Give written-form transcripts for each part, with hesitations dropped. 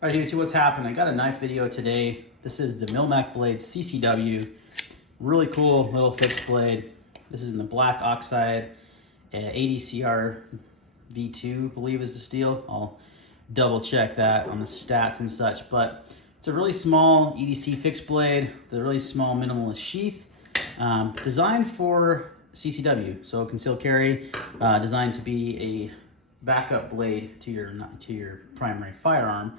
All right, YouTube, what's happened? I got a knife video today. This is the Milmak Blades CCW. Really cool little fixed blade. This is in the black oxide, 80 CR V2, I believe is the steel. I'll double check that on the stats and such, but it's a really small EDC fixed blade, the really small minimalist sheath, designed for CCW, so concealed carry, designed to be a backup blade to your primary firearm,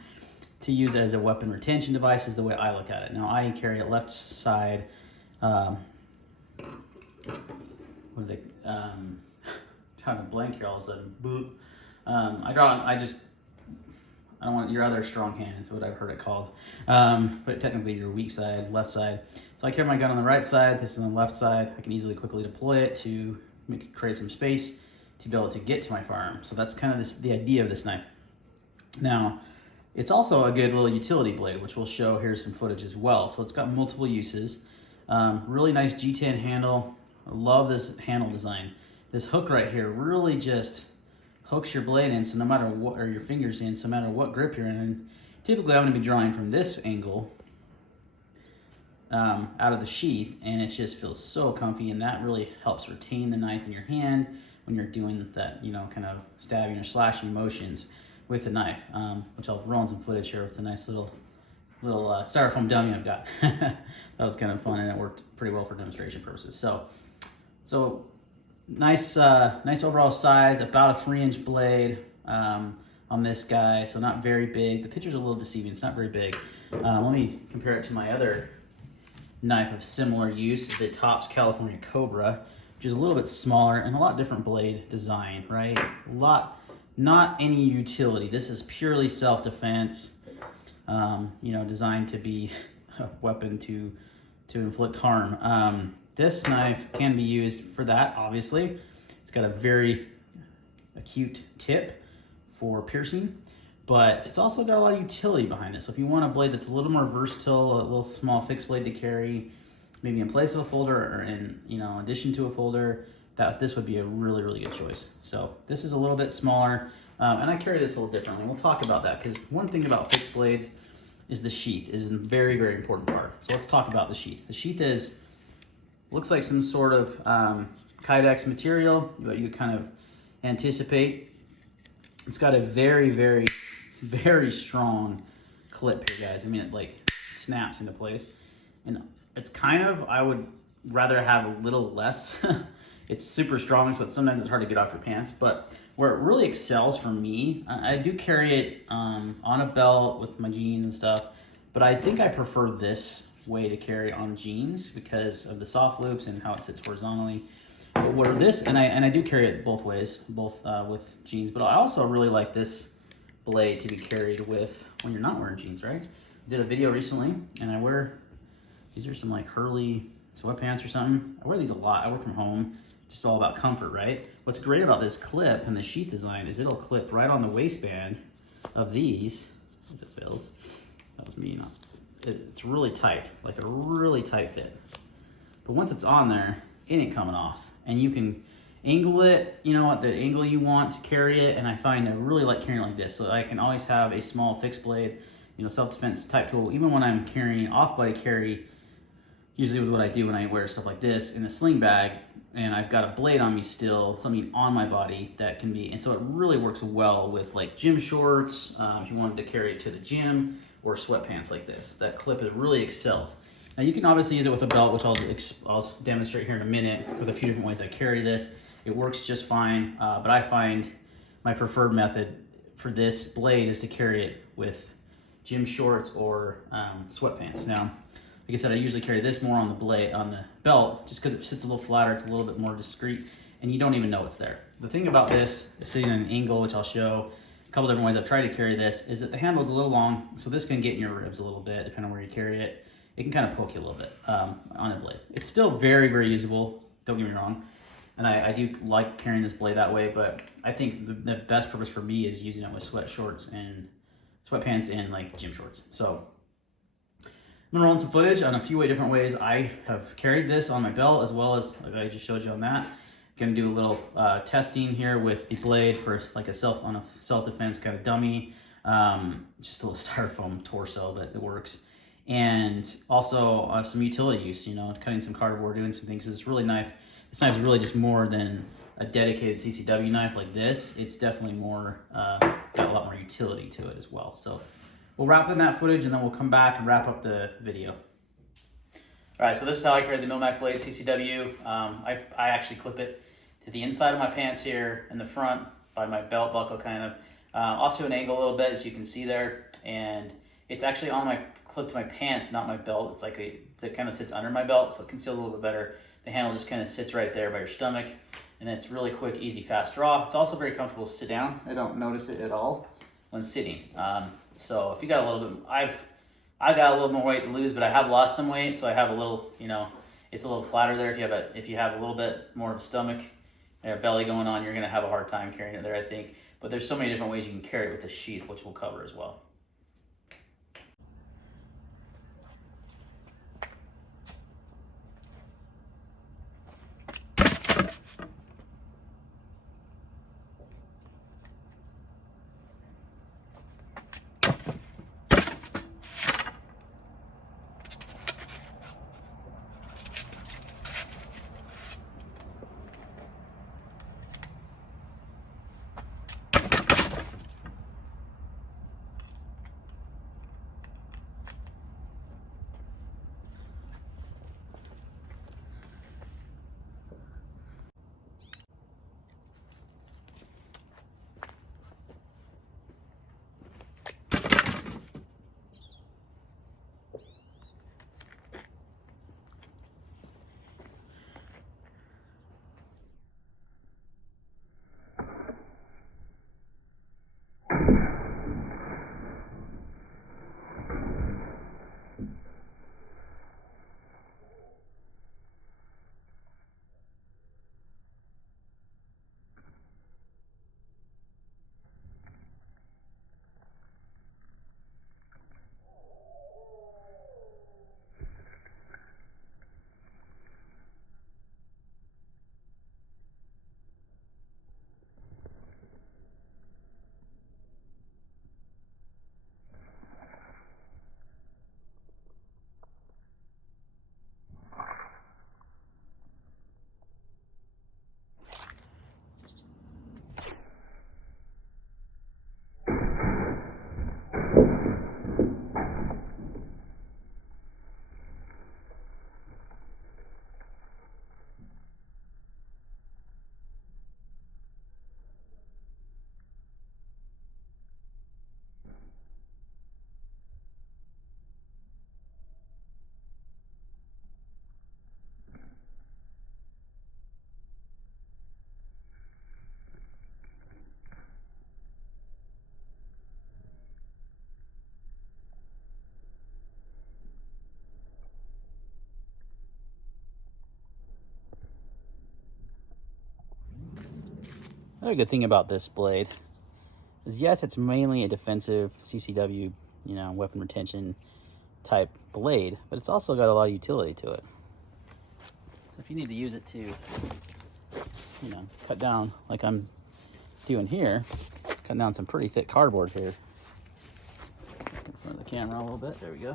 to use as a weapon retention device is the way I look at it. Now I carry it left side, what are they, trying to blank here all of a sudden, boop. I don't want your other strong hand is what I've heard it called, but technically your weak side, left side. So I carry my gun on the right side, this is on the left side. I can easily quickly deploy it to create some space to be able to get to my firearm. So that's kind of the idea of this knife. Now, it's also a good little utility blade, which we'll show here some footage as well. So it's got multiple uses. Really nice G10 handle. I love this handle design. This hook right here really just hooks your blade in, so no matter what, or your fingers in, so no matter what grip you're in. And typically I'm gonna be drawing from this angle out of the sheath, and it just feels so comfy, and that really helps retain the knife in your hand when you're doing that, you know, kind of stabbing or slashing motions with the knife, which I'll roll in some footage here with the nice little styrofoam dummy I've got. That was kind of fun, and it worked pretty well for demonstration purposes. So nice overall size, about a 3-inch blade on this guy, so not very big. The picture's a little deceiving, it's not very big. Let me compare it to my other knife of similar use, the Tops California Cobra, which is a little bit smaller and a lot different blade design, right? Not any utility. This is purely self-defense, you know, designed to be a weapon to inflict harm. This knife can be used for that, obviously. It's got a very acute tip for piercing, but it's also got a lot of utility behind it. So if you want a blade that's a little more versatile, a little small fixed blade to carry, maybe in place of a folder or in, you know, addition to a folder, this would be a really, really good choice. So this is a little bit smaller, and I carry this a little differently. We'll talk about that, because one thing about fixed blades is the sheath is a very, very important part. So let's talk about the sheath. The sheath looks like some sort of Kydex material, what you kind of anticipate. It's got a very, very, very strong clip here, guys. I mean, it like snaps into place, and it's kind of, I would rather have a little less. It's super strong, so sometimes it's hard to get off your pants, but where it really excels for me, I do carry it on a belt with my jeans and stuff, but I think I prefer this way to carry on jeans because of the soft loops and how it sits horizontally. But where this, and I do carry it both ways, both with jeans, but I also really like this blade to be carried with when you're not wearing jeans, right? I did a video recently, and these are some like Hurley sweatpants or something. I wear these a lot. I work from home. Just all about comfort, right? What's great about this clip and the sheath design is it'll clip right on the waistband of these, as it feels. That was me, not. It's really tight, like a really tight fit. But once it's on there, it ain't coming off. And you can angle it, you know, at the angle you want to carry it. And I find I really like carrying it like this. So I can always have a small fixed blade, you know, self-defense type tool. Even when I'm carrying off-body carry, usually is what I do when I wear stuff like this in a sling bag, and I've got a blade on me still, something on my body that can be, and so it really works well with like gym shorts, if you wanted to carry it to the gym, or sweatpants like this. That clip, it really excels. Now you can obviously use it with a belt, which I'll demonstrate here in a minute with a few different ways I carry this. It works just fine, but I find my preferred method for this blade is to carry it with gym shorts or sweatpants. Now, like I said, I usually carry this more on the belt, just because it sits a little flatter, it's a little bit more discreet, and you don't even know it's there. The thing about this, sitting at an angle, which I'll show a couple different ways I've tried to carry this, is that the handle is a little long, so this can get in your ribs a little bit, depending on where you carry it. It can kind of poke you a little bit on a blade. It's still very, very usable, don't get me wrong, and I do like carrying this blade that way, but I think the best purpose for me is using it with sweatpants and like gym shorts. So I'm gonna roll in some footage on a few different ways I have carried this on my belt, as well as like I just showed you on that. Gonna do a little testing here with the blade for like on a self-defense kind of dummy. Just a little styrofoam torso, but it works. And also some utility use, you know, cutting some cardboard, doing some things. It's really knife. This knife is really just more than a dedicated CCW knife like this. It's definitely more, got a lot more utility to it as well. So we'll wrap in that footage and then we'll come back and wrap up the video. All right, so this is how I carry the Milmak Blades CCW. I actually clip it to the inside of my pants here in the front by my belt buckle, kind of off to an angle a little bit, as you can see there. And it's actually on my clip to my pants, not my belt. It's like that kind of sits under my belt, so it conceals a little bit better. The handle just kind of sits right there by your stomach, and it's really quick, easy, fast draw. It's also very comfortable to sit down. I don't notice it at all when sitting. So if you got a little bit, I've got a little more weight to lose, but I have lost some weight, so I have a little, you know, it's a little flatter there. If you have a little bit more of a stomach or belly going on, you're gonna have a hard time carrying it there, I think. But there's so many different ways you can carry it with the sheath, which we'll cover as well. Another good thing about this blade is, yes, it's mainly a defensive CCW, you know, weapon retention type blade, but it's also got a lot of utility to it. So if you need to use it to, you know, cut down like I'm doing here, cut down some pretty thick cardboard here. In front of the camera a little bit, there we go.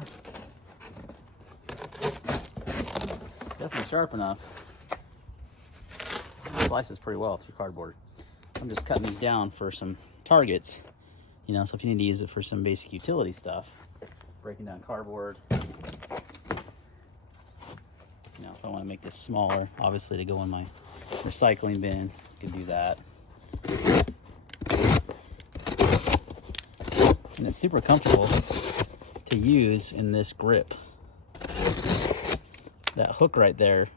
Definitely sharp enough. It slices pretty well through cardboard. I'm just cutting these down for some targets, you know, so if you need to use it for some basic utility stuff, breaking down cardboard, you know, if I want to make this smaller, obviously to go in my recycling bin, you can do that. And it's super comfortable to use in this grip. That hook right there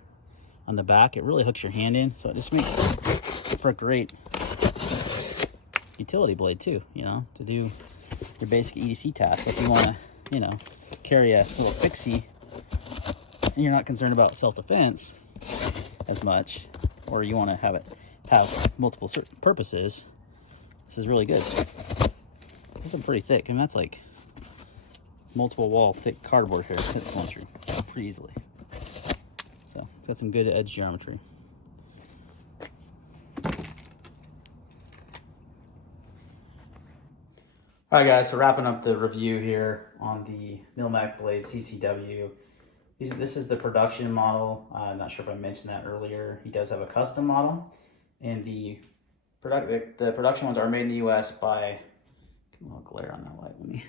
on the back, it really hooks your hand in, so it just makes for a great utility blade too, you know, to do your basic EDC tasks. If you want to, you know, carry a little fixie and you're not concerned about self-defense as much, or you want to have it have multiple purposes, this is really good. This is pretty thick, and that's like multiple wall thick cardboard here. It's going through pretty easily. So it's got some good edge geometry. All right, guys, so wrapping up the review here on the Milmak Blades CCW. This is the production model. I'm not sure if I mentioned that earlier. He does have a custom model, and the production ones are made in the U.S. by, a little glare on that light. Let me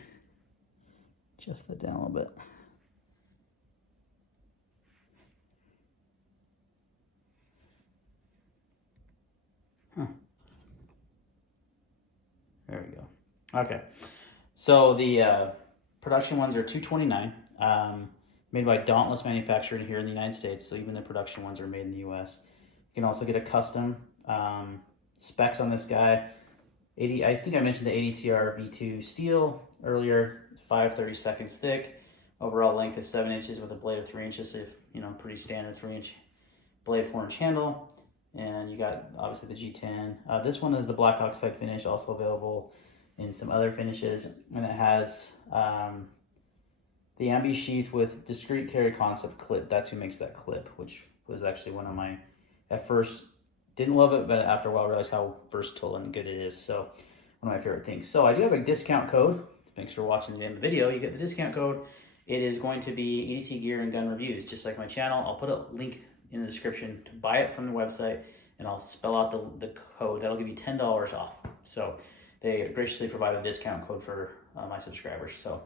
adjust that down a little bit. There we go. Okay, so the production ones are $229, made by Dauntless Manufacturing here in the United States. So even the production ones are made in the U.S. You can also get a custom specs on this guy. I think I mentioned the ADCR V2 steel earlier. 5/32 thick. Overall length is 7 inches with a blade of 3 inches. So, pretty standard 3-inch blade, 4-inch handle. And you got obviously the G10. This one is the black oxide finish, also available in some other finishes, and it has the ambi sheath with discrete carry concept clip. That's who makes that clip, which was actually one of my, at first didn't love it, but after a while realized how versatile and good it is. So one of my favorite things. So I do have a discount code. Thanks for watching the end of the video. You get the discount code. It is going to be EDC Gear and Gun Reviews, just like my channel. I'll put a link in the description to buy it from the website, and I'll spell out the code. That'll give you $10 off. So they graciously provide a discount code for my subscribers. So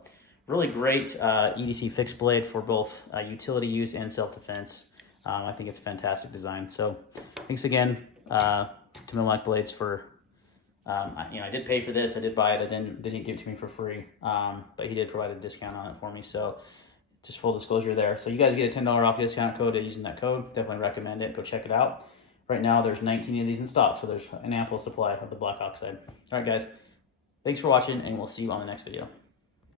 really great EDC fixed blade for both utility use and self-defense. I think it's fantastic design. So thanks again to Milmak Blades for, I did pay for this. I did buy it. They didn't give it to me for free, but he did provide a discount on it for me. So just full disclosure there. So you guys get a $10 off discount code using that code. Definitely recommend it. Go check it out. Right now, there's 19 of these in stock, so there's an ample supply of the black oxide. All right, guys. Thanks for watching, and we'll see you on the next video.